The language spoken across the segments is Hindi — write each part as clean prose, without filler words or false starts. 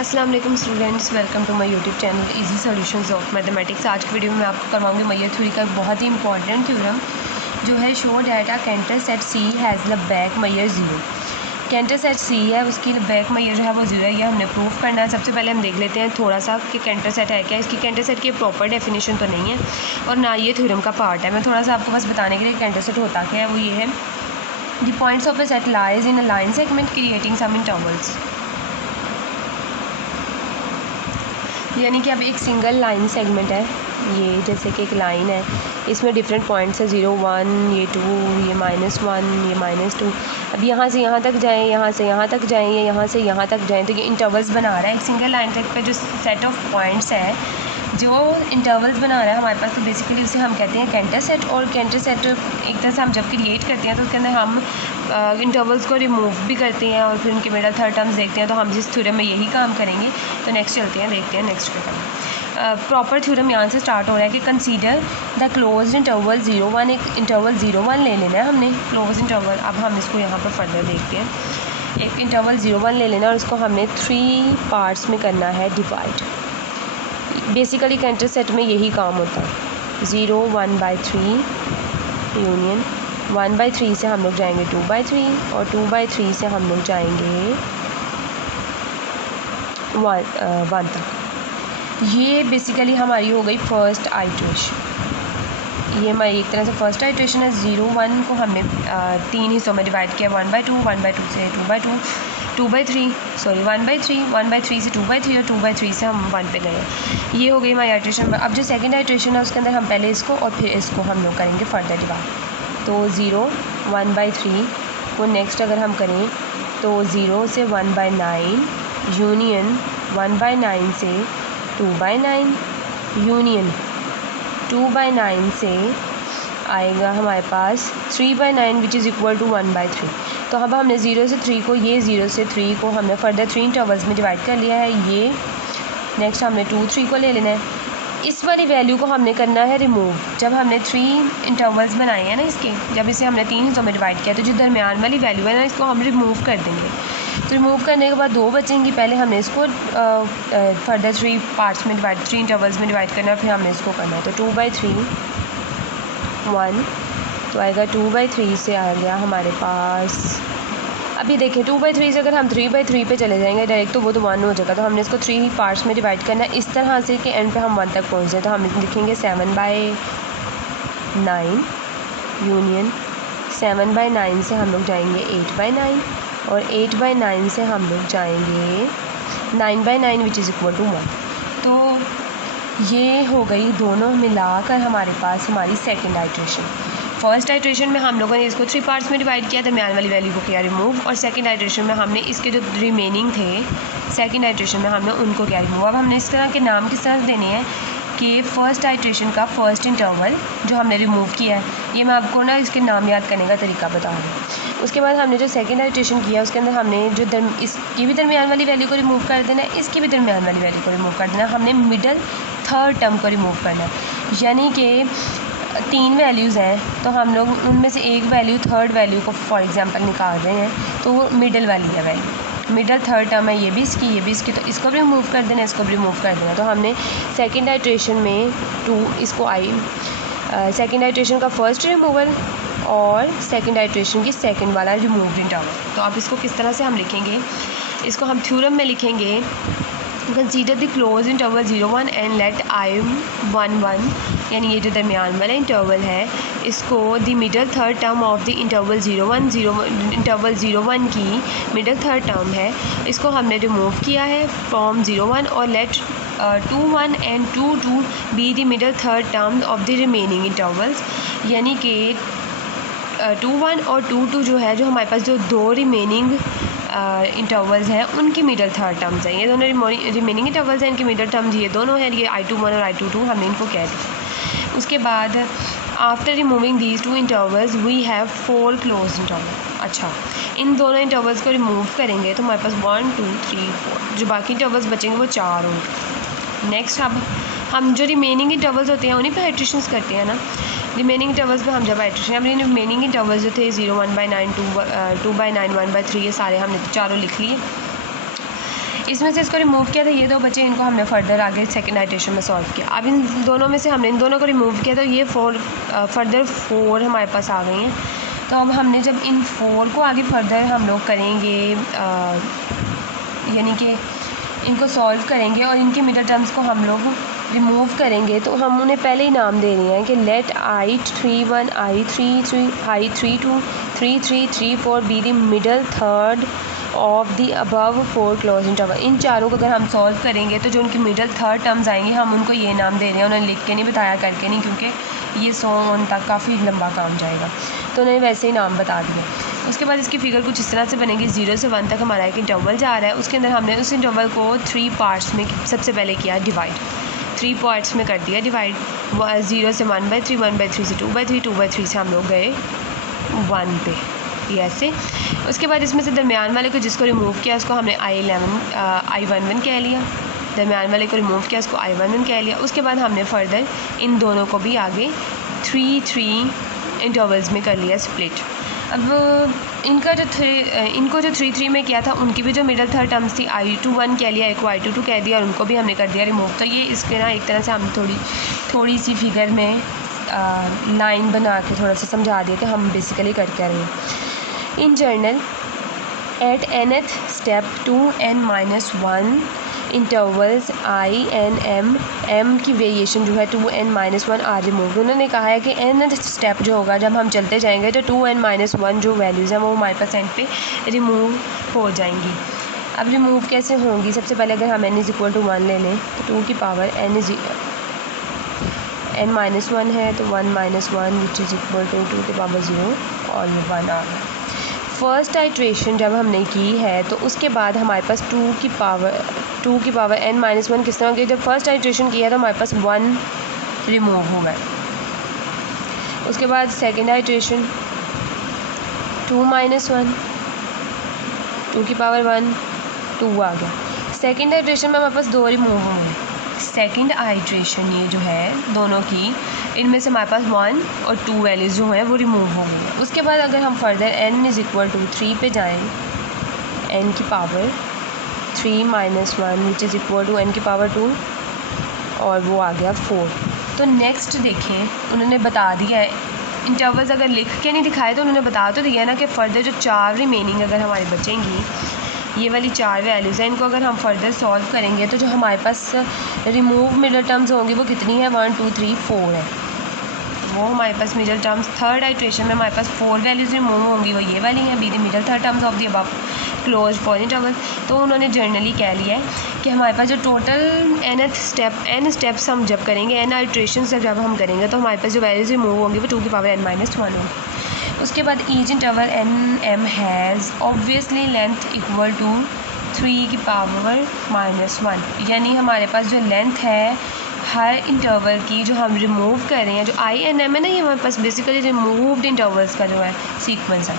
अस्सलाम वालेकुम students, welcome to my YouTube channel easy solutions of mathematics. आज की वीडियो में मैं आपको करवाऊंगी मैयर थ्योरी का एक बहुत ही इंपॉर्टेंट थ्योरम जो है show that Cantor set C has Lebesgue measure zero. Cantor set C है, उसकी लबैक मैयर जो है वो ज़ीरो है। ये हमने प्रूफ करना है। सबसे पहले हम देख लेते हैं थोड़ा सा कि कैंटर सेट है क्या। इसकी कैंटर सेट की प्रॉपर डेफिनेशन तो नहीं है और ना ये थ्योरम का पार्ट है। मैं थोड़ा सा आपको बस बताने के लिए कैंटर सेट होता क्या है वो ये है, the points of a set lies in a line segment creating some intervals. यानी कि अब एक सिंगल लाइन सेगमेंट है, ये जैसे कि एक लाइन है, इसमें डिफरेंट पॉइंट्स है 0 1, ये 2, ये -1, ये -2। अब यहाँ से यहाँ तक जाएँ, यहाँ से यहाँ तक जाएँ या यहाँ से यहाँ तक जाएँ, तो ये इंटरवल्स बना रहा है। एक सिंगल लाइन तक का जो सेट ऑफ पॉइंट्स है, जो इंटरवल्स बना रहा है हमारे पास, तो बेसिकली उसे हम कहते हैं कैंटर सेट। और कैंटर सेट एक तरह से हम जब क्रिएट करते हैं तो उसके अंदर हम इंटरवल्स को रिमूव भी करते हैं और फिर उनके मिडल थर्ड टर्म्स देखते हैं। तो हम जिस थ्योरम में यही काम करेंगे। तो नेक्स्ट चलते हैं, देखते हैं नेक्स्ट क्या करना। प्रॉपर थ्योरम यहाँ से स्टार्ट हो रहा है कि कंसीडर द क्लोज इंटरवल 0 1। एक इंटरवल 0 1 ले लेना है हमने, क्लोज इंटरवल। अब हम इसको यहाँ पर फर्दर देखते हैं। एक इंटरवल 0 1 ले लेना और उसको हमने 3 पार्ट्स में करना है डिवाइड। बेसिकली कैंटर सेट में यही काम होता है। 0 1/3 यूनियन 1/3 से हम लोग जाएंगे 2/3 और 2/3 से हम लोग जाएंगे 1 तक। ये बेसिकली हमारी हो गई फर्स्ट आइट्रेशन। ये हमारी एक तरह से फर्स्ट आइट्रेशन है। 0 1 को हमने 3 हिस्सों में डिवाइड किया, 1/2, 1/2 से 2/2, 2/3 सॉरी 1/3, 1/3 से 2/3 और 2/3 से हम 1 पे गए। ये हो गई हमारी आइट्रेशन। अब जो सेकंड आइट्रेशन है उसके अंदर हम पहले इसको और फिर इसको हम लोग करेंगे फर्दर डिवाइड। तो 0 1/3 को नेक्स्ट अगर हम करें तो 0 से 1/9 यूनियन 1/9 से 2/9 यूनियन 2/9 से आएगा हमारे पास 3/9 विच इज़ इक्वल टू 1/3। तो अब हमने 0 से 3 को, ये 0 से 3 को हमने फर्दर 3 इंटरवल्स में डिवाइड कर लिया है। ये नेक्स्ट हमने 2 3 को ले लेना है। इस वाली वैल्यू को हमने करना है रिमूव। जब हमने 3 इंटरवल्स बनाए हैं ना इसके, जब इसे हमने 3 हिस्सों में डिवाइड किया तो जो दरमियान वाली वैल्यू है ना, इसको हम रिमूव कर देंगे। तो रिमूव करने के बाद 2 बचेंगी। पहले हमने इसको फर्दर 3 पार्ट्स में डिवाइड, 3 इंटरवल्स में डिवाइड करना है, फिर हमने इसको करना है। तो 2/3 1 तो आएगा 2/3 से आ गया हमारे पास। अभी देखिए 2/3 से अगर हम 3/3 पे चले जाएंगे डायरेक्ट तो वो तो 1 हो जाएगा। तो हमने इसको 3 पार्ट्स में डिवाइड करना है इस तरह से कि एंड पे हम 1 तक पहुँच जाए। तो हम लिखेंगे 7/9 यूनियन 7/9 से हम लोग जाएंगे 8/9 और 8/9 से हम लोग जाएंगे 9/9 विच इज़ इक्वल टू 1। तो ये हो गई दोनों मिलाकर हमारे पास हमारी सेकेंड आइट्रेशन। फर्स्ट आइट्रेशन में हम लोगों ने इसको 3 पार्ट्स में डिवाइड किया, दरमियान वाली वैल्यू को किया रिमूव। और सेकंड आइट्रेशन में हमने इसके जो रिमेनिंग थे सेकंड आइट्रेशन में हमने उनको किया रिमूव। अब हमने इस तरह के नाम किस तरह देने हैं कि फ़र्स्ट आइट्रेशन का फर्स्ट इंटरवल जो हमने रिमूव किया है, ये मैं आपको ना इसके नाम याद करने का तरीका बता रही हूँ। उसके बाद हमने जो सेकंड आइट्रेशन किया उसके अंदर हमने जो इसकी भी दरमियान वाली वैल्यू को रिमूव कर देना है, इसकी भी दरमियान वाली वैल्यू को रिमूव कर देना है। हमने मिडल थर्ड टर्म को रिमूव करना है। यानी कि 3 वैल्यूज़ हैं तो हम लोग उनमें से एक वैल्यू थर्ड वैल्यू को फॉर एग्जांपल निकाल रहे हैं, तो वो मिडल वाली है वैल्यू, मिडल थर्ड टर्म है, ये भी इसकी ये भी इसकी, तो इसको भी रिमूव कर देना, इसको भी रिमूव कर देना। तो हमने सेकंड आइट्रेशन में 2 इसको सेकंड आइट्रेशन का फर्स्ट रिमूवल और सेकंड आइट्रेशन की सेकंड वाला रिमूव इंटरवल। तो अब इसको किस तरह से हम लिखेंगे, इसको हम थ्योरम में लिखेंगे। Consider the close interval 0 1 and let I 1 1, यानी ये जो दरमियान वाला इंटरवल है इसको the middle third term of the interval 0 1 interval 0 1 की मिडल थर्ड टर्म है, इसको हमने रिमूव किया है फ्रॉम 0 1 और let 2 1 and 2 2 be the middle third term of the remaining intervals. यानी कि 2 1 और 2 2 जो है, जो हमारे पास जो 2 रिमेनिंग इंटरवल्स हैं उनकी मिडल थर्ड टर्म्स हैं। ये दोनों रिमेनिंग इंटरवल्स हैं, इनकी मिडल टर्म्स ये दोनों हैं, ये I21 और I22 हमने इनको कह दिया। उसके बाद after removing these 2 intervals we have 4 close interval. अच्छा, इन दोनों इंटरवल्स को रिमूव करेंगे तो हमारे पास 1 2 3 4, जो बाकी इंटरवल्स बचेंगे वो 4 होंगे। नेक्स्ट अब हम जो रिमेनिंग इंटरवल्स होते हैं उन्हीं पर आइट्रेशंस करते हैं ना। रिमेनिंग इंटरवल्स पे हम जब आइट्रेशन, अब रिमेनिंग इंटरवल्स जो थे 0 1/9 2/9 1/3, ये सारे हमने चारों लिख लिए। इसमें से इसको रिमूव किया था, ये दो बचे, इनको हमने फर्दर आगे सेकंड आइट्रेशन में सॉल्व किया। अब इन दोनों में से हमने इन दोनों को रिमूव किया तो ये फर्दर 4 हमारे पास आ गई हैं। तो अब हमने जब इन 4 को आगे फर्दर हम लोग करेंगे, यानी कि इनको सॉल्व करेंगे और इनके मिडल टर्म्स को हम लोग रिमूव करेंगे, तो हम उन्हें पहले ही नाम दे रहे हैं कि let I31 I33 I32 33 34 be the middle third of the above 4 close interval. इन चारों को अगर हम सॉल्व करेंगे तो जो उनकी मिडल थर्ड टर्म्स आएंगे हम उनको ये नाम दे रहे हैं। उन्होंने लिख के नहीं बताया, करके नहीं, क्योंकि ये 100 तक काफ़ी लंबा काम जाएगा, तो उन्होंने वैसे ही नाम बता दिए। उसके बाद इसकी फ़िगर कुछ इस तरह से बनेगी। 0 से 1 तक हमारा एक इंटरवल जा रहा है, उसके अंदर हमने उस इंटरवल को 3 पार्ट्स में सबसे पहले किया डिवाइड, 3 पार्ट्स में कर दिया डिवाइड। 0 से 1/3 1/3 से 2/3 2/3 से हम लोग गए 1 पे, ये ऐसे। उसके बाद इसमें से दरमियान वाले को जिसको रिमूव किया उसको हमने I11 कह लिया, दरमियान वाले को रिमूव किया उसको I11 कह लिया। उसके बाद हमने फर्दर इन दोनों को भी आगे 3 इंटरवल्स में कर लिया स्प्लिट। अब इनको जो 3 में किया था उनकी भी जो मिडल थर्ड टर्म्स थी I21 कह लिया, एक को I22 कह दिया और उनको भी हमने कर दिया रिमूव। तो ये इसके ना एक तरह से हम थोड़ी सी फिगर में लाइन बना के थोड़ा सा समझा दिए कि हम बेसिकली कर क्या रहे हैं। In general at nth step 2n-1 intervals I n m की वेरिएशन जो है 2n-1 आर रिमूव। उन्होंने कहा है कि nth स्टेप जो होगा जब हम चलते जाएंगे तो 2n-1 जो वैल्यूज़ हैं वो हमारे पास एंड पे रिमूव हो जाएंगी। अब रिमूव कैसे होंगी? सबसे पहले अगर हम n = 1 ले लें तो 2 की पावर n-1 है तो 1 - 1 विच इज़ इक्वल टू 2 की पावर 0 और ये 1 आ गया। फर्स्ट आइट्रेशन जब हमने की है तो उसके बाद हमारे पास 2 की पावर n-1 किस तरह होगी? जब फर्स्ट आइट्रेशन किया तो हमारे पास 1 रिमूव हो गया। उसके बाद सेकंड आइट्रेशन 2 - 1 2 की पावर 1 2 आ गया। सेकंड आइट्रेशन में हमारे पास 2 रिमूव होंगे। सेकंड आइट्रेशन ये जो है दोनों की, इनमें से हमारे पास 1 और 2 वैल्यूज़ जो हैं वो रिमूव हो गई हैं। उसके बाद अगर हम फर्दर n = 3 पे जाएं, n की power 3 - 1 which is equal to n की पावर 2 और वो आ गया 4। तो नेक्स्ट देखें, उन्होंने बता दिया है इंटरवल्स, अगर लिख के नहीं दिखाए तो उन्होंने बता तो दिया ना कि फ़र्दर जो 4 रिमेनिंग अगर हमारी बचेंगी, ये वाली 4 वैल्यूज़ हैं, इनको अगर हम फर्दर सॉल्व करेंगे तो जो हमारे पास रिमूव मिडल टर्म्स होंगी वो कितनी है? 1 2 3 4 है। वो हमारे पास मिडल टर्म्स थर्ड आइट्रेशन में हमारे पास 4 वैल्यूज़ रिमूव होंगी, वो ये वाली हैं, B the middle third terms of the above close 4 interval. तो उन्होंने जनरली कह लिया है कि हमारे पास जो टोटल n स्टेप्स हम जब करेंगे, n आइट्रेशन से जब हम करेंगे तो हमारे पास जो वैल्यूज़ रिमूव होंगी वो 2 की पावर n-1 होंगी। उसके बाद each interval n m has obviously length equal to 3 की पावर -1, यानी हमारे पास जो लेंथ है हर इंटरवल की जो हम रिमूव कर रहे हैं, जो I n m है ना, ये हमारे पास बेसिकली रिमूव्ड इंटरवल्स का जो है सीक्वेंस है,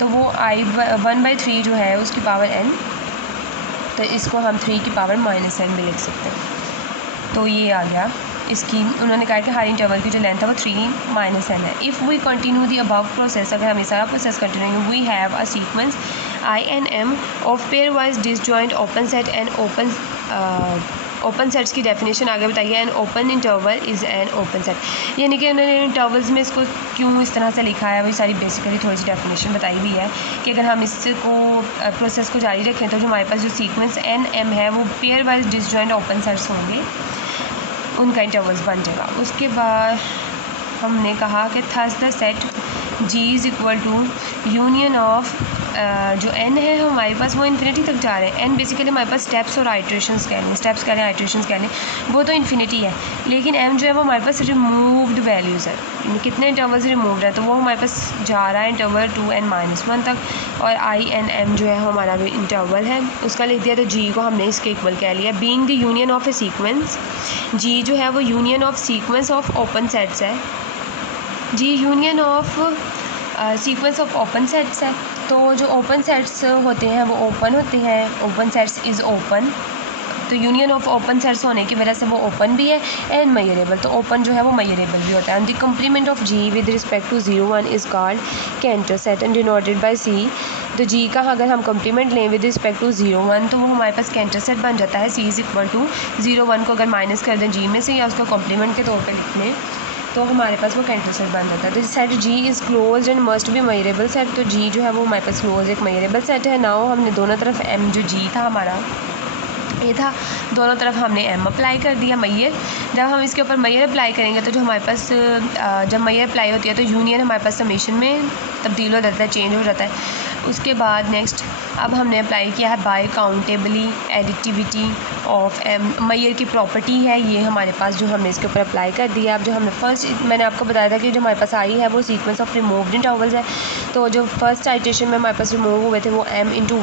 तो वो 1/3 जो है उसकी पावर n, तो इसको हम 3 की पावर -n भी लिख सकते हैं। तो ये आ गया इसकी। उन्होंने कहा कि हर इंटरवल की जो लेंथ है वो 3 - n है। If we continue the above process, अगर हम ये सारा process continue, we have a sequence I n m of pairwise disjoint open set and open sets की डेफिनेशन आगे बताइए। An open interval is an open set, यानी कि उन्होंने इंटरवल्स में इसको क्यों इस तरह से लिखा है, वही सारी बेसिकली थोड़ी सी डेफिनेशन बताई हुई है कि अगर हम इसको प्रोसेस को जारी रखें तो जो हमारे पास जो सीक्वेंस n m है वो pair wise disjoint open sets होंगे, उनका इंटरवल्स बन जाएगा। उसके बाद हमने कहा कि thus the set G is equal to union of जो n है हमारे पास वो इन्फिनिटी तक जा रहे हैं। n बेसिकली हमारे पास स्टेप्स और आइट्रेशंस कह लें, स्टेप्स कह लें, आइट्रेशंस कह लें, वो तो इन्फिनिटी है, लेकिन m जो है वो हमारे पास रिमूव्ड वैल्यूज़ है, कितने इंटरवल्स रिमूव्ड है, तो वो हमारे पास जा रहा है इंटरवल 2n-1 तक, और I n m जो है हमारा भी इंटरवल है, उसका लिख दिया, तो G को हमने इसके इक्वल कह लिया। Being the union of A sequence, G जो है वो union of sequence of open sets है, G union of sequence of open sets है। तो जो ओपन सेट्स होते हैं वो ओपन होते हैं, ओपन सेट्स इज़ ओपन, तो यूनियन ऑफ ओपन सेट्स होने की वजह से वो ओपन भी है एंड मेजरेबल, तो ओपन जो है वो मेजरेबल भी होता है। And the complement of G with respect to 0 1 is called Cantor set and denoted by C तो जी का अगर हम कॉम्प्लीमेंट लें विद रिस्पेक्ट टू 0 1 तो वो हमारे पास कैंटर सेट बन जाता है। सी इज़ इक्वल टू 0 1 को अगर माइनस कर दें जी में से या उसका कॉम्प्लीमेंट के तौर पे लिख लें तो हमारे पास वो कैंटर सेट बन जाता है। तो set G is close and must be measurable set. तो जी जो है वो हमारे पास क्लोज एक मेजरेबल सेट है। नाउ हमने दोनों तरफ एम जो जी था हमारा ये था, दोनों तरफ हमने एम अप्लाई कर दिया मैयर। जब हम इसके ऊपर मैयर अप्लाई करेंगे तो जो हमारे पास जब मैयर अप्लाई होती है तो यूनियन हमारे पास समेशन में तब्दील हो जाता है, चेंज हो जाता है। उसके बाद नेक्स्ट अब हमने अप्लाई किया है by countably additivity of M. Measure की प्रॉपर्टी है ये हमारे पास, जो हमने इसके ऊपर अप्लाई कर दिया। अब जो हमने फर्स्ट मैंने आपको बताया था कि जो हमारे पास आई है वो सीक्वेंस ऑफ रिमूव्ड इंटरवल्स है। तो जो फर्स्ट आइट्रेशन में हमारे पास रिमूव हुए थे वो m इंटू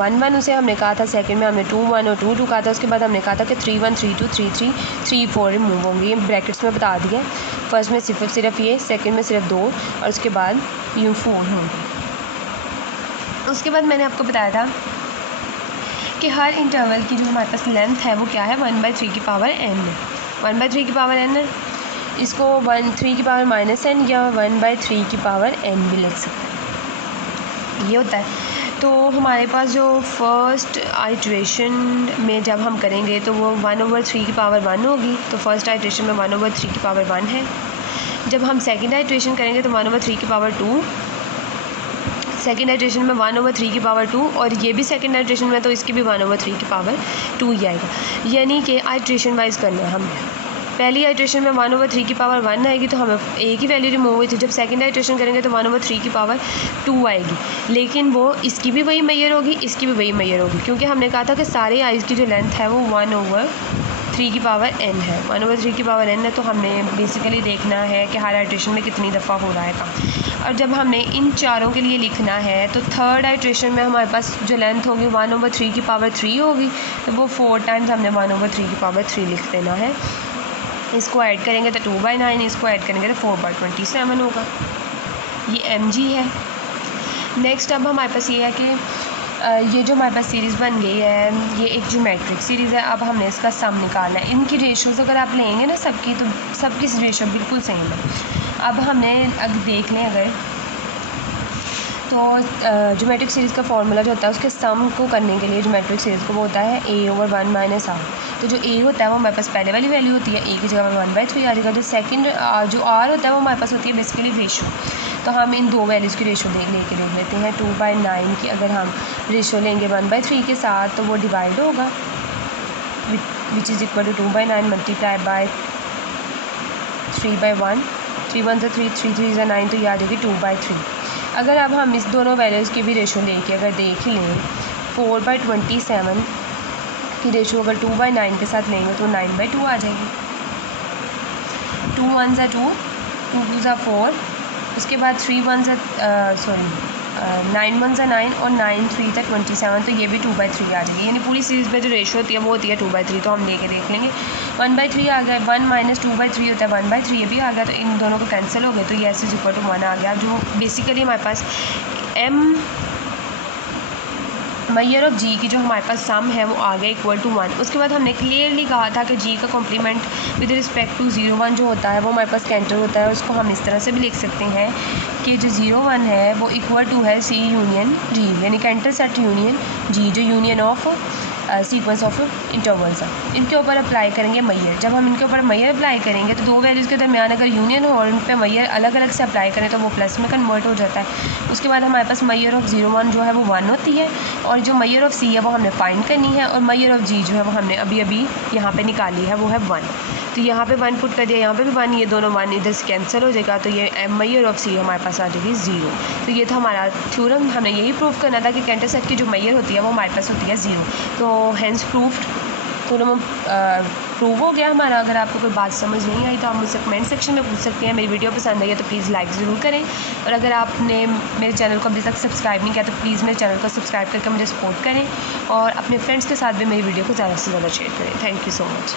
1 1 उसे हमने कहा था। सेकंड में हमने 2 1 और 2 2 कहा था। उसके बाद हमने कहा था कि 3 1 3 2 3 3 3 4 रिमूव होंगे, ये ब्रैकेट्स में बता दिया। फर्स्ट में सिर्फ ये, सेकंड में सिर्फ 2 और उसके बाद यूँ 4 होंगे। उसके बाद मैंने आपको बताया था कि हर इंटरवल की जो हमारे पास लेंथ है वो क्या है 1/3 की पावर n है। 1/3 की पावर n है, इसको 3 की पावर -n या 1/3 की पावर n भी लिख सकते हैं, ये होता है। तो हमारे पास जो फर्स्ट आइट्रेशन में जब हम करेंगे तो वो 1/3 की पावर 1 होगी। तो फर्स्ट आइट्रेशन में 1/3 की पावर 1 है। जब हम सेकंड आइट्रेशन करेंगे तो 1/3 की पावर 2, सेकेंड आइट्रेशन में 1/3 की पावर 2 और ये भी सेकेंड आइट्रेशन में तो इसकी भी 1/3 की पावर 2 ही आएगा। यानी कि आइट्रेशन वाइज करना है हमने। पहली आइट्रेशन में 1/3 की पावर 1 आएगी तो हमें एक ही वैल्यू रिमूव हुई थी। जब सेकंड आइट्रेशन करेंगे तो 1/3 की पावर 2 आएगी, लेकिन वो इसकी भी वही मैयर होगी, इसकी भी वही मैयर होगी, क्योंकि हमने कहा था कि सारे आइज़ की जो लेंथ है वो 1/3 की पावर n है। 1/3 की पावर n है तो हमने बेसिकली देखना है कि हर आइट्रेशन में कितनी दफ़ा हो रहा है काम। और जब हमने इन चारों के लिए लिखना है तो थर्ड आइट्रेशन में हमारे पास जो लेंथ होगी 1/3 की पावर 3 होगी, तो वो 4 टाइम्स हमने 1/3 की पावर 3 लिख देना है। इसको ऐड करेंगे तो 2/9, इसको ऐड करेंगे तो 4/27 होगा। ये mg है। नेक्स्ट अब हमारे पास ये है कि ये जो हमारे पास सीरीज़ बन गई है ये एक ज्योमेट्रिक सीरीज़ है। अब हमने इसका सम निकालना है। इनकी रेशोज़ अगर आप लेंगे ना सबकी, तो सबकी रेशो बिल्कुल सेम है। अब हमने देख लें अगर तो ज्योमेट्रिक सीरीज़ का फॉर्मूला जो होता है उसके सम को करने के लिए ज्योमेट्रिक सीरीज़ को वो होता है a/1 - r। तो जो a होता है वो हमारे पास पहले वाली वैल्यू होती है, a की जगह 1/3 आ जाएगा। जो सेकंड जो r होता है वो हमारे पास होती है बेसिकली रेशो। तो हम इन दो वैल्यूज़ की रेशो देख लेते हैं। 2/9 की अगर हम रेशो लेंगे 1/3 के साथ तो वो डिवाइड होगा, which is equal to 2/9 multiply by 3/1। 3 1 3 3 3 9, तो ये आ जाएगी 2/3। अगर अब हम इस दोनों वैल्यूज़ की भी रेशो लेके अगर देख लें 4/27 की रेशो अगर 2/9 के साथ लेंगे तो 9/2 आ जाएगी। 2 1 2, 2 2 4, उसके बाद 3 1 9 1 9 और 9 3 27, तो ये भी 2/3 आ जाएगी। यानी पूरी सीरीज़ में जो रेशो होती है वो होती है 2/3। तो हम लेके देख लेंगे 1/3 आ गया, 1 - 2/3 होता है 1/3, ये भी आ गया। तो इन दोनों को कैंसिल हो गए तो ये s=1 आ गया। जो बेसिकली हमारे पास m मैयर ऑफ जी की जो हमारे पास सम है वो आ गया =1। उसके बाद हमने क्लियरली कहा था कि जी का कॉम्प्लीमेंट विद रिस्पेक्ट टू 0 1 जो होता है वो हमारे पास कैंटर होता है। उसको हम इस तरह से भी लिख सकते हैं कि जो 0 1 है वो इक्वल टू है C यूनियन G, यानी कैंटर सेट यूनियन G, जो union of sequence of intervals है। इनके ऊपर अप्लाई करेंगे मैयर। जब हम इनके ऊपर मैयर अप्लाई करेंगे तो दो वैल्यूज़ के दरमियान अगर यूनियन हो और इन पर मैयर अलग अलग से अप्लाई करें तो वो प्लस में कन्वर्ट हो जाता है। उसके बाद हमारे पास मैयर ऑफ 0 1 जो है वो 1 होती है, और जो मैयर ऑफ C है वो हमने फाइंड करनी है, और मैयर ऑफ G जो है वो हमने अभी अभी यहाँ पे निकाली है, वो है 1। तो यहाँ पे 1 पुट कर दिया, यहाँ पे भी 1, ये दोनों 1 इधर से कैंसिल हो जाएगा, तो ये मैयर ऑफ C हमारे पास आ जाएगी 0। तो ये था हमारा थ्योरम। हमने यही प्रूव करना था कि कैंटर सेट की जो मैयर होती है वो हमारे पास होती है 0। तो हैंस प्रूव्ड थ्योरम प्रूव हो गया हमारा। अगर आपको कोई बात समझ नहीं आई तो आप मुझसे कमेंट सेक्शन में पूछ सकते हैं। मेरी वीडियो पसंद आई है तो प्लीज़ लाइक ज़रूर करें, और अगर आपने मेरे चैनल को अभी तक सब्सक्राइब नहीं किया तो प्लीज़ मेरे चैनल को सब्सक्राइब करके मुझे सपोर्ट करें, और अपने फ्रेंड्स के साथ भी मेरी वीडियो को ज़्यादा से ज़्यादा शेयर करें। Thank you so much.